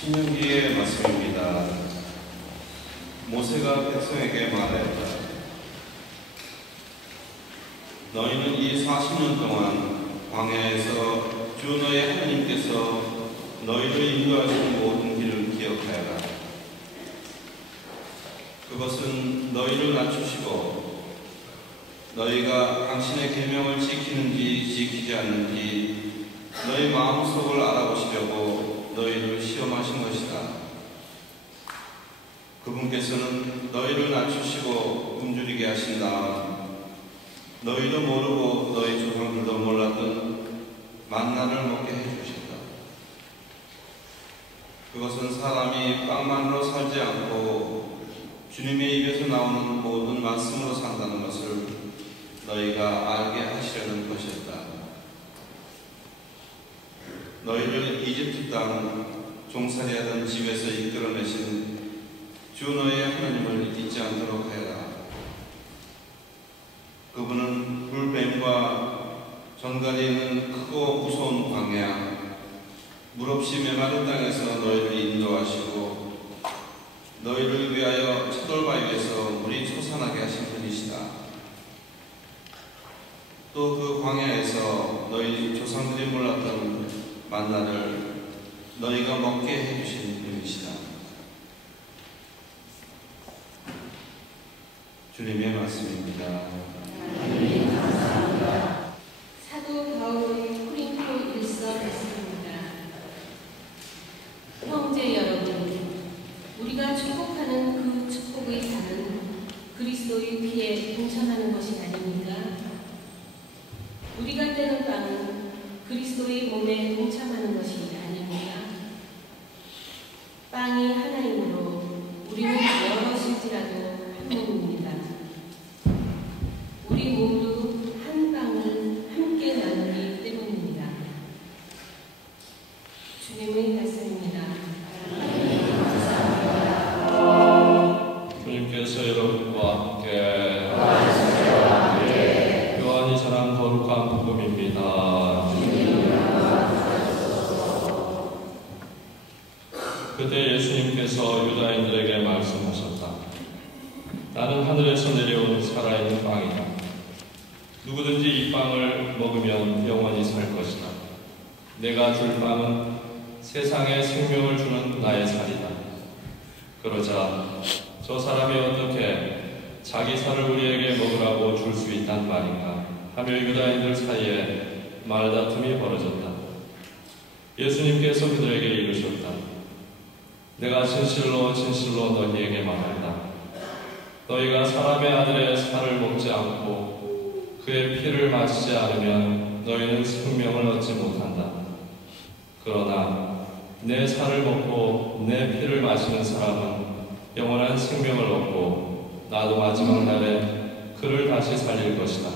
신명기의 말씀입니다. 모세가 백성에게 말했다. 너희는 이 40년 동안 광야에서 주 너희 하나님께서 너희를 인도하신 모든 길을 기억하여라. 그것은 너희를 낮추시고 너희가 당신의 계명을 지키는지 지키지 않는지 너희 마음속을 알아보시려고 너희를 시험하신 것이다. 그분께서는 너희를 낮추시고 굶주리게 하신 다음 너희도 모르고 너희 조상들도 몰랐던 만나를 먹게 해주셨다. 그것은 사람이 빵만으로 살지 않고 주님의 입에서 나오는 모든 말씀으로 산다는 것을 너희가 알게 하시려는 것이었다. 너희를 이집트 땅 종살이하던 집에서 이끌어내신 주 너희 하나님을 잊지 않도록 하여라. 그분은 불뱀과 전갈이 있는 크고 무서운 광야, 물 없이 메마른 땅에서 너희를 인도하시고 너희를 위하여 차돌바위에서 물이 솟아나게 하신 분이시다. 또 그 광야에서 너희 조상들이 몰랐던 만나를 너희가 먹게 해주신 분이시다. 주님의 말씀입니다. 하나님 감사합니다. 사도 바울의 코린토 일서 말씀입니다. 형제 여러분, 우리가 축복하는 그 축복의 산은 그리스도의 피에 동참하는 것이 아닙니까? 우리가 떼는 빵은 그리스도의 몸에 동참하는 것이 아닙니까? 빵이 하나이므로 우리는 여럿일지라도 한 몸입니다. 우리 모두 한 빵을 함께 나누기 때문입니다. 주님의 말씀입니다. 주님께서 여러분과 함께 요한이 전한 거룩한 복음입니다. 그때 예수님께서 유다인들에게 말씀하셨다. 나는 하늘에서 내려온 살아있는 빵이다. 누구든지 이 빵을 먹으면 영원히 살 것이다. 내가 줄 빵은 세상에 생명을 주는 나의 살이다. 그러자 저 사람이 어떻게 자기 살을 우리에게 먹으라고 줄 수 있단 말인가 하며 유다인들 사이에 말다툼이 벌어졌다. 예수님께서 그들에게 이르셨다. 내가 진실로 진실로 너희에게 말한다. 너희가 사람의 아들의 살을 먹지 않고 그의 피를 마시지 않으면 너희는 생명을 얻지 못한다. 그러나 내 살을 먹고 내 피를 마시는 사람은 영원한 생명을 얻고 나도 마지막 날에 그를 다시 살릴 것이다.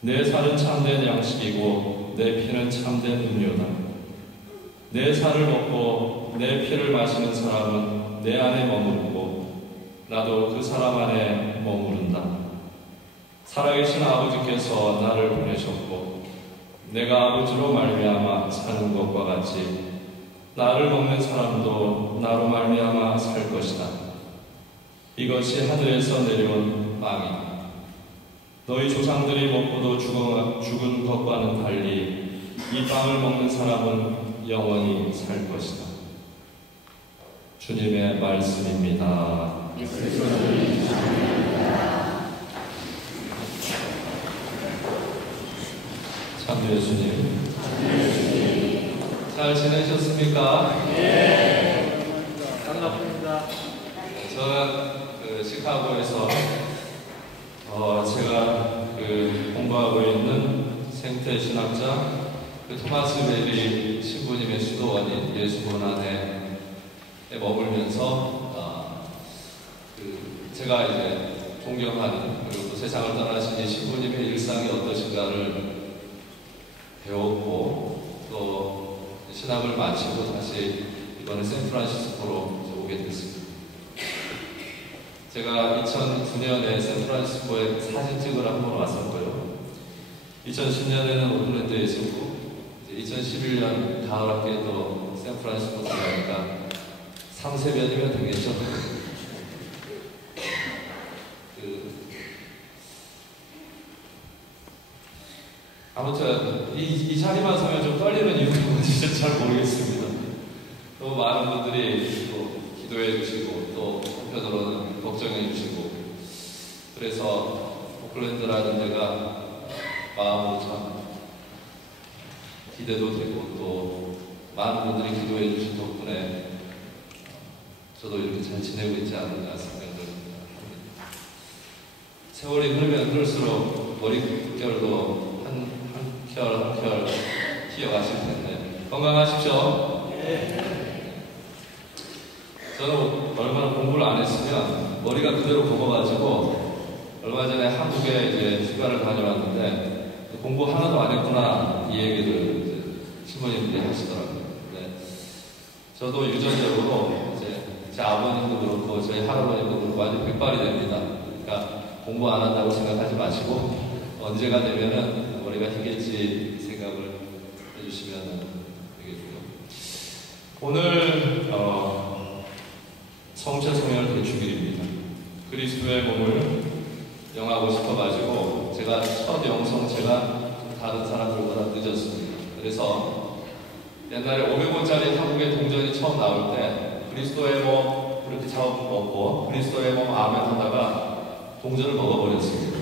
내 살은 참된 양식이고 내 피는 참된 음료다. 내 살을 먹고 내 피를 마시는 사람은 내 안에 머무르고 나도 그 사람 안에 머무른다. 살아계신 아버지께서 나를 보내셨고 내가 아버지로 말미암아 사는 것과 같이 나를 먹는 사람도 나로 말미암아 살 것이다. 이것이 하늘에서 내려온 빵이다. 너희 조상들이 먹고도 죽은 것과는 달리 이 빵을 먹는 사람은 영원히 살 것이다. 주님의 말씀입니다. 참 예수님, 잘 지내셨습니까? 네. 반갑습니다. 저는 시카고에서 제가 공부하고 있는 생태 신학자 토마스 베리 신부님의 수도원인 예수문안에 머물면서 제가 이제 존경하는 그리고 세상을 떠나신 이 신부님의 일상이 어떠신가를 배웠고 또 신학을 마치고 다시 이번에 샌프란시스코로 오게 됐습니다. 제가 2009년에 샌프란시스코에 사진 찍으러 한번 왔었고요. 2010년에는 오클랜드에 있었고 2011년 가을 학기에 또 프란시스코스 하니까 3세변이면 되겠죠. 아무튼 이 자리만 서면 좀 떨리는 이유가 뭔지 진짜 잘 모르겠습니다. 너무 많은 분들이 또 기도해 주시고 또 한편으로는 걱정해 주시고 그래서 오클랜드라는 데가 마음으로 참 기대도 되고 또 많은 분들이 기도해 주신 덕분에 저도 이렇게 잘 지내고 있지 않느냐 생각을 합니다. 세월이 흐르면 흐를수록 머릿결도 한결 휘어가실 텐데 건강하십시오. 저는 얼마나 공부를 안 했으면 머리가 그대로 굽어가지고 얼마 전에 한국에 이제 휴가를 다녀왔는데 공부 하나도 안 했구나 이 얘기를 이제 신부님들이 하시더라고요. 저도 유전적으로 이제 제 아버님도 그렇고 저희 할아버님도 그렇고 완전 백발이 됩니다. 그러니까 공부 안 한다고 생각하지 마시고 언제가 되면은 머리가 희겠지 생각을 해주시면 되겠고요. 오늘 성체성혈 대축일입니다. 그리스도의 몸을 영하고 싶어가지고 제가 첫 영성체가 다른 사람들보다 늦었습니다. 그래서 옛날에 500원짜리 한국의 동전이 처음 나올 때 그리스도의 몸 이렇게 처음 먹고 그리스도의 몸 아멘 하다가 동전을 먹어버렸습니다.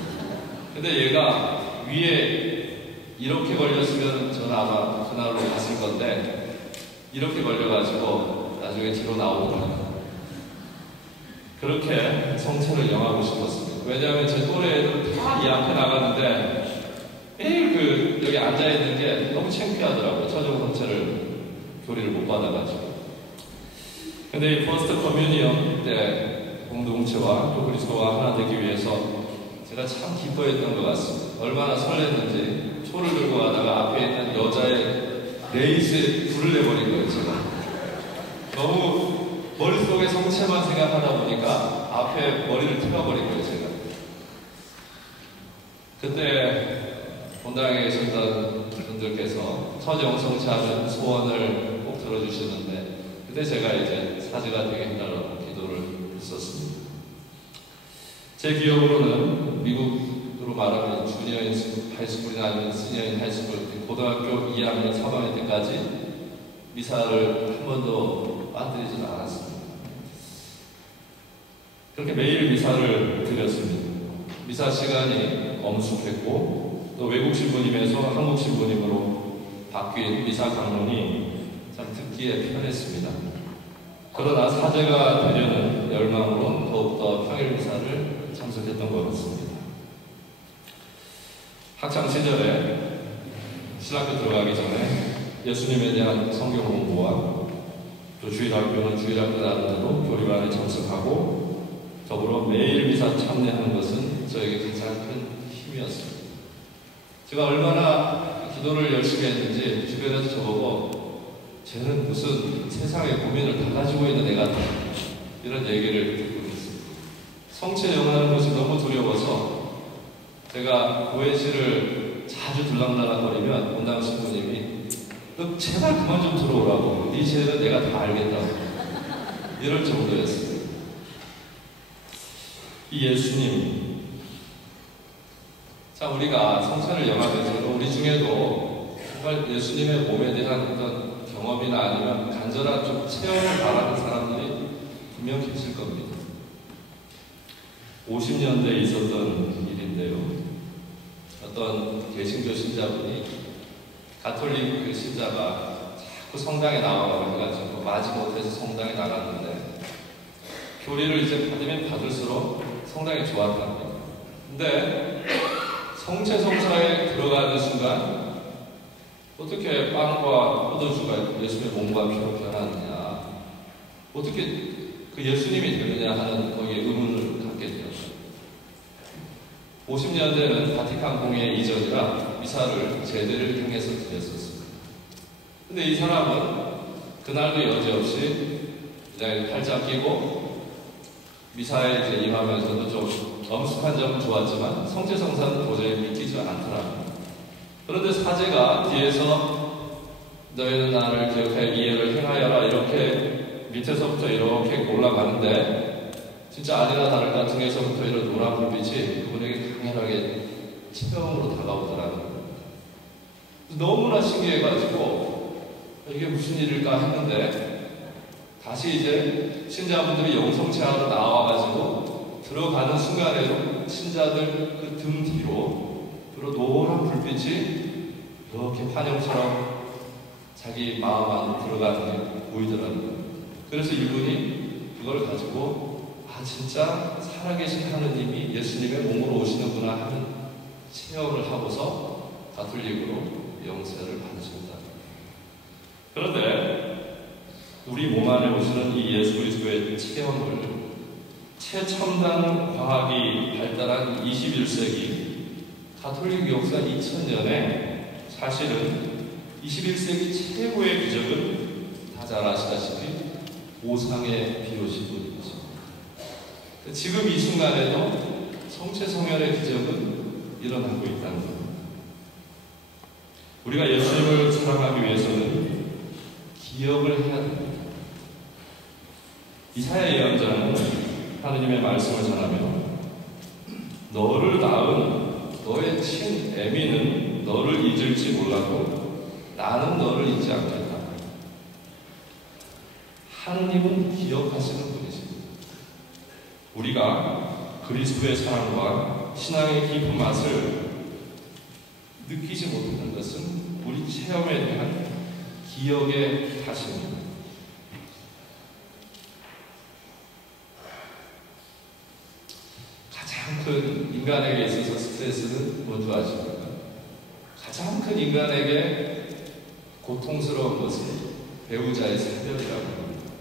근데 얘가 위에 이렇게 걸렸으면 저는 아마 그날로 갔을 건데 이렇게 걸려가지고 나중에 뒤로 나오더라고요. 그렇게 성체를 영하고 싶었습니다. 왜냐하면 제 또래 애들은 다 이 앞에 나가는데 매일 여기 앉아있는 게 너무 창피하더라고요. 처정 성체를 교리를 못 받아가지고. 근데 이 퍼스트 커뮤니언 때 공동체와 또 그리스도와 하나 되기 위해서 제가 참 기뻐했던 것 같습니다. 얼마나 설렜는지 초를 들고 가다가 앞에 있는 여자의 레이스에 불을 내버린 거예요. 제가 너무 머릿속에 성체만 생각하다 보니까 앞에 머리를 틀어버린 거예요. 제가 그때 본당에 계셨던 분들께서 처정성체하는 소원을 꼭 들어주시는데 그때 제가 이제 사제가 되겠다고 기도를 했었습니다. 제 기억으로는 미국으로 말하면 주니어인 하이스쿨이나 아니면 시니어인 하이스쿨 고등학교 2학년, 3학년 때까지 미사를 한 번도 빠뜨리지는 않았습니다. 그렇게 매일 미사를 드렸습니다. 미사 시간이 엄숙했고 또 외국 신부님에서 한국 신부님으로 바뀐 미사 강론이 참 듣기에 편했습니다. 그러나 사제가 되려는 열망으로 더욱더 평일 미사를 참석했던 것 같습니다. 학창 시절에 신학교 들어가기 전에 예수님에 대한 성경 공부와 또 주일학교는 주일학교 나름대로 교리반에 참석하고 더불어 매일 미사 참여하는 것은 저에게 가장 큰 힘이었습니다. 제가 얼마나 기도를 열심히 했는지 주변에서 저보고 쟤는 무슨 세상의 고민을 다 가지고 있는 애 같다 이런 얘기를 듣고 있습니다. 성체 영하는 것이 너무 두려워서 제가 고해실을 자주 들락날락거리면 본당 신부님이 너 제발 그만 좀 들어오라고 네 죄는 내가 다 알겠다고 이럴 정도였습니다. 이 예수님 자 우리가 성체를 영하면서 우리 중에도 정말 예수님의 몸에 대한 어떤 경험이나 아니면 간절한 좀 체험을 바라는 사람들이 분명 계실 겁니다. 50년대에 있었던 일인데요. 어떤 개신교 신자분이 가톨릭 신자가 자꾸 성당에 나와라고 해가지고 마지못해서 성당에 나갔는데 교리를 이제 받으면 받을수록 성당이 좋았답니다. 근데 성체성사에 들어가는 순간 어떻게 빵과 포도주가 예수님의 몸과 피로 변하느냐 어떻게 그 예수님이 되느냐 하는 거기에 의문을 갖게 되었어요. 50년대는 바티칸 공회 이전이라 미사를 제대를 향해서 드렸었습니다. 근데 이 사람은 그날도 여지없이 그냥 팔짱 끼고 미사에 이제 임하면서도 좀 엄숙한 점은 좋았지만 성체성사는 도저히 믿기지 않더랍니다. 그런데 사제가 뒤에서 너희는 나를 기억하여 이해를 행하여라 이렇게 밑에서부터 이렇게 올라가는데 진짜 아니나 다를까 등에서부터 이런 노란 불빛이 그분에게 강렬하게 체험으로 다가오더라는 거예요. 너무나 신기해가지고 이게 무슨 일일까 했는데 다시 이제 신자분들이 영성체하러 나와가지고 들어가는 순간에도 신자들 그 등 뒤로 노란 불빛이 이렇게 환영처럼 자기 마음 안으로 들어가는 게 보이더라는 거예요. 그래서 이분이 그걸 가지고 진짜 살아계신 하느님이 예수님의 몸으로 오시는구나 하는 체험을 하고서 가톨릭으로 영세를 받으십니다. 그런데 우리 몸 안에 오시는 이 예수 그리스도의 체험을 최첨단 과학이 발달한 21세기 가톨릭 역사 2000년에 사실은 21세기 최고의 기적은 다 잘 아시다시피 오상의 비오신 분이죠. 지금 이 순간에도 성체성혈의 기적은 일어나고 있다는 겁니다. 우리가 예수님을 사랑하기 위해서는 기억을 해야 됩니다. 이사야 예언자는 하느님의 말씀을 전하며 너를 낳은 너의 친애미는 너를 잊을지 몰라도 나는 너를 잊지 않겠다. 하느님은 기억하시는 분이십니다. 우리가 그리스도의 사랑과 신앙의 깊은 맛을 느끼지 못하는 것은 우리 체험에 대한 기억의 탓입니다. 가장 큰 인간에게 있어서 스트레스는 뭔지 아십니까? 가장 큰 인간에게 고통스러운 것은 배우자의 사별이라고 합니다.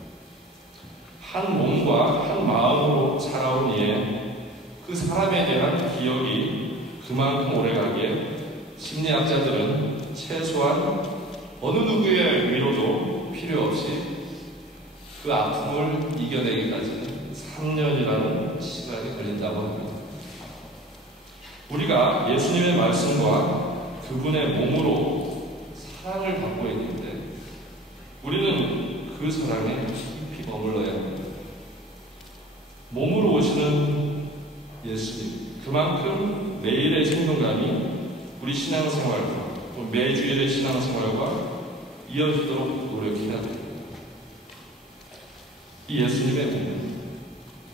한 몸과 한 마음으로 살아온 이에 그 사람에 대한 기억이 그만큼 오래가기에 심리학자들은 최소한 어느 누구의 위로도 필요 없이 그 아픔을 이겨내기까지는 3년이라는 시간이 걸린다고 합니다. 우리가 예수님의 말씀과 그분의 몸으로 사랑을 받고 있는데 우리는 그 사랑에 깊이 머물러야 합니다. 몸으로 오시는 예수님, 그만큼 매일의 생동감이 우리 신앙생활과 매주일의 신앙생활과 이어지도록 노력해야 됩니다. 이 예수님의 몸,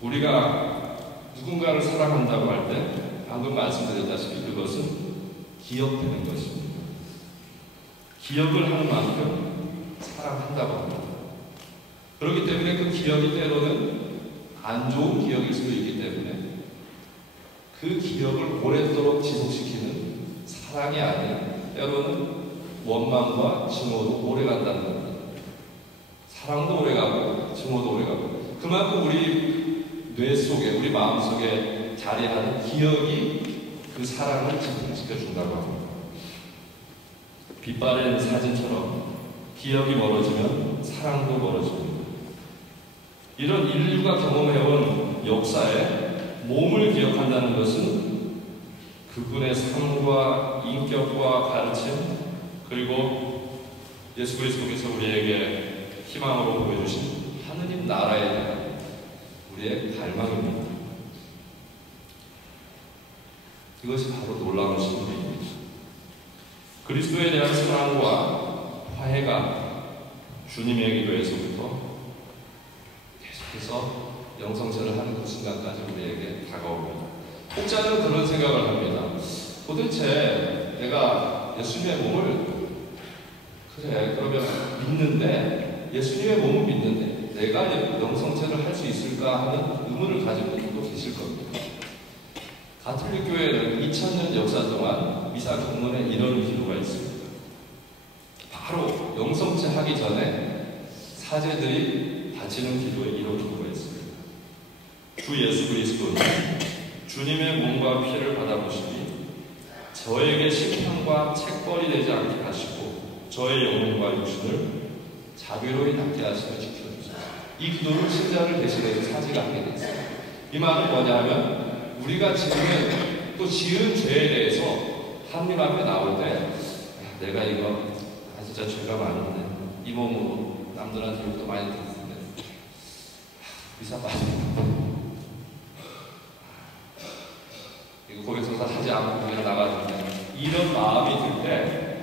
우리가 누군가를 사랑한다고 할 때 방금 말씀드렸다시피 그것은 기억되는 것입니다. 기억을 하는 만큼 사랑한다고 합니다. 그렇기 때문에 그 기억이 때로는 안 좋은 기억일 수도 있기 때문에 그 기억을 오랫도록 지속시키는 사랑이 아닌 때로는 원망과 증오도 오래간다는 겁니다. 사랑도 오래가고 증오도 오래가고 그만큼 우리 뇌 속에 우리 마음 속에 자리하는 기억이 그 사랑을 지속시켜준다고 합니다. 빛바랜 사진처럼 기억이 멀어지면 사랑도 멀어집니다. 이런 인류가 경험해온 역사에 몸을 기억한다는 것은 그분의 삶과 인격과 가르침 그리고 예수 그리스도께서 우리에게 희망으로 보여주신 하느님 나라에 대한 우리의 갈망입니다. 이것이 바로 놀라운 신비입니다. 그리스도에 대한 사랑과 화해가 주님의 기도에서부터 계속해서 영성체를 하는 그 순간까지 우리에게 다가옵니다. 혹자는 그런 생각을 합니다. 도대체 내가 예수님의 몸을 그러면 믿는데 예수님의 몸을 믿는데 내가 영성체를 할 수 있을까 하는 의문을 가지고 분도 계실 겁니다. 가톨릭 교회는 2000년 역사 동안 미사 경문에 이런 기도가 있습니다. 바로 영성체 하기 전에 사제들이 바치는 기도에 이런 기도가 있습니다. 주 예수 그리스도는 주님의 몸과 피를 받아보시니 저에게 심판과 책벌이 되지 않게 하시고 저의 영혼과 육신을 자비로이 낫게 하시며 지켜주소서. 이 기도를 신자를 대신해서 사제가 하게 됐어요. 이 말은 뭐냐 하면 우리가 지은 또 지은 죄에 대해서 하나님 앞에 나올 때 내가 이거 진짜 죄가 많은데 이 몸으로 남들한테 욕도 많이 미사 빠지고 이거 고백성사 하지 않고 그냥 나가는데 이런 마음이 들 때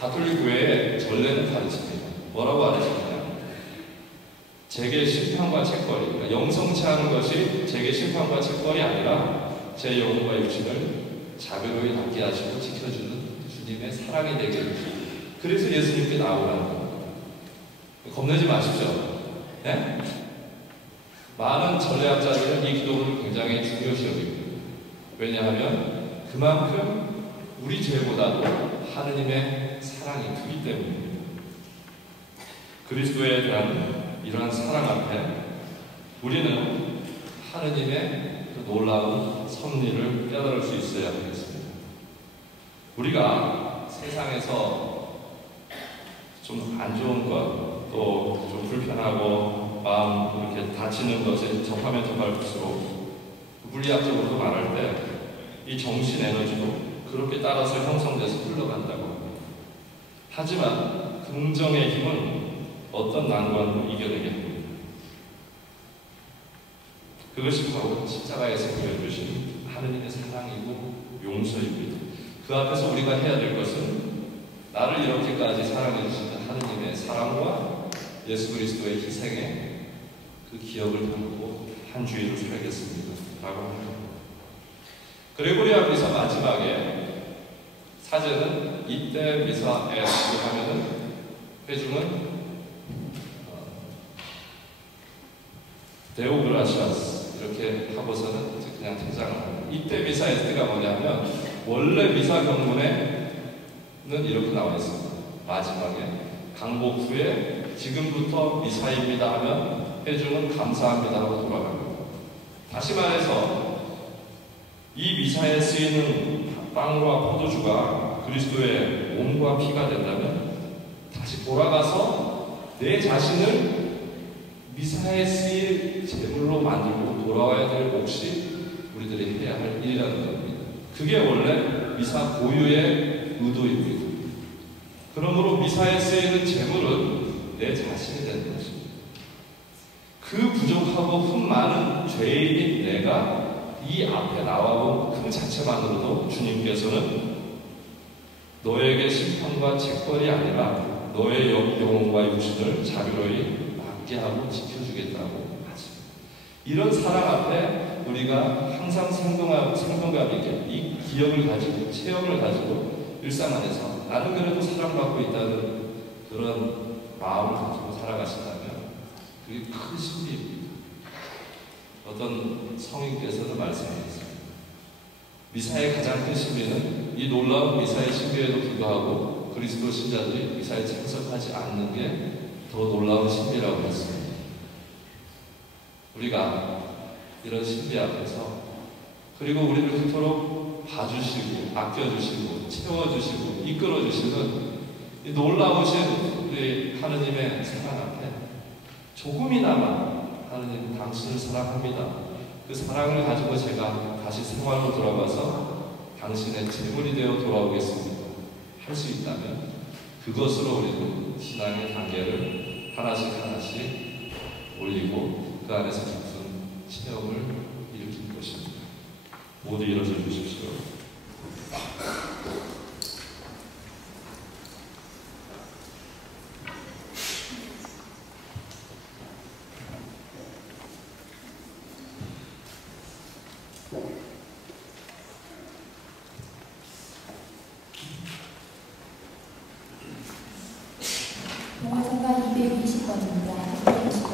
가톨릭 교회의 전례는 가르칩니다. 뭐라고 가르치느냐? 제게 심판과 책벌이, 그러니까 영성치 않은 것이 제게 심판과 책벌이 아니라 제 영혼과 육신을 자비로이 낫게 하시고 지켜주는 주님의 사랑이 되길. 그래서 예수님께 나오라는 겁니다. 겁내지 마십시오. 네? 많은 전례학자들은 이 기도를 굉장히 중요시 여깁니다. 왜냐하면 그만큼 우리 죄보다도 하느님의 사랑이 크기 때문입니다. 그리스도에 대한 이러한 사랑 앞에 우리는 하느님의 그 놀라운 섭리를 깨달을 수 있어야 하겠습니다. 우리가 세상에서 좀 안 좋은 것, 또 좀 불편하고 마음 이렇게 다치는 것에 접하면 접할수록 물리학적으로도 말할 때 이 정신 에너지도 그렇게 따라서 형성돼서 흘러간다고 합니다. 하지만 긍정의 힘은 어떤 난관도 이겨내게 합니다. 그것이 바로 십자가에서 보여주신 하느님의 사랑이고 용서입니다. 그 앞에서 우리가 해야 될 것은 나를 이렇게까지 사랑해 주시는 하느님의 사랑과 예수 그리스도의 희생에 그 기억을 담고 한 주일을 살겠습니다 라고 합니다. 그레고리안 미사 마지막에 사제는 이때 미사에 하면은 회중은 데오그라시아스 이렇게 하고서는 그냥 퇴장을 합니다. 이때 미사 에스트가 뭐냐면 원래 미사 경문에는 이렇게 나와 있습니다. 마지막에 강복 후에 지금부터 미사입니다 하면 회중은 감사합니다 하고 돌아갑니다. 다시 말해서 이 미사에 쓰이는 빵과 포도주가 그리스도의 몸과 피가 된다면 다시 돌아가서 내 자신을 미사에 쓰일 제물로 만들고 돌아와야 될 몫이 우리들이 해야 할 일이라는 겁니다. 그게 원래 미사 고유의 의도입니다. 그러므로 미사에 쓰이는 제물은 내 자신이 되는 것입니다. 그 부족하고 흠 많은 죄인인 내가 이 앞에 나와본 그 자체만으로도 주님께서는 너에게 심판과 책벌이 아니라 너의 영혼과 육신을 자비로이 낫게 하고 지켜주겠다고 하죠. 이런 사랑 앞에 우리가 항상 생동감 있게 이 기억을 가지고 체험을 가지고 일상 안에서 나는 그래도 사랑받고 있다는 그런 마음을 가지고 살아가신다면 그게 큰 신비입니다. 어떤 성인께서는 말씀하셨습니다. 미사의 가장 큰 신비는 이 놀라운 미사의 신비에도 불구하고 그리스도 신자들이 미사에 참석하지 않는 게 더 놀라운 신비라고 했습니다. 우리가 이런 신비 앞에서 그리고 우리를 그토록 봐주시고 아껴주시고 채워주시고 이끌어주시는 이 놀라우신 우리 하느님의 사랑 앞에 조금이나마 하느님 당신을 사랑합니다. 그 사랑을 가지고 제가 다시 생활로 돌아가서 당신의 제물이 되어 돌아오겠습니다. 할 수 있다면 그것으로 우리는 신앙의 단계를 하나씩 올리고 그 안에서 깊은 체험을 일으킬 것입니다. 모두 일어서 주십시오. 동화전가 220번입니다.